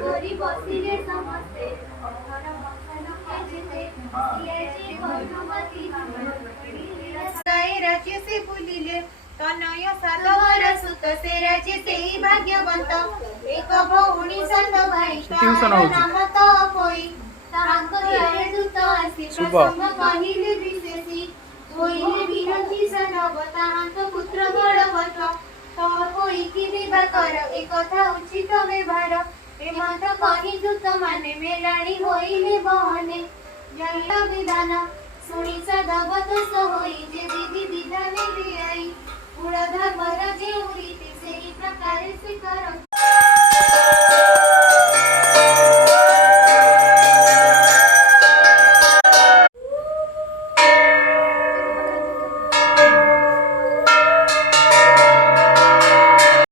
गोरी बसिले समस्ते अघर बसन केजिते सियाजी भानुमती राज्य से बुलिले तनय साधवर सुत से राज्य से भाग्यवंत एक भौणी सात भाई नाम तो कोई तांको यारे दूत आसी प्रसंग कहिले विशेषी होइले विरंची सनव ताहांत पुत्र बळवंत तम कोई की विवाह कर ए कथा उचित व्यवहार हेमंत कहि दूत माने मेलाणी होइले बहने जय विधान सुनी सदवत होई जे विधि विधाने दियाई कुळ धर्म जे उरीते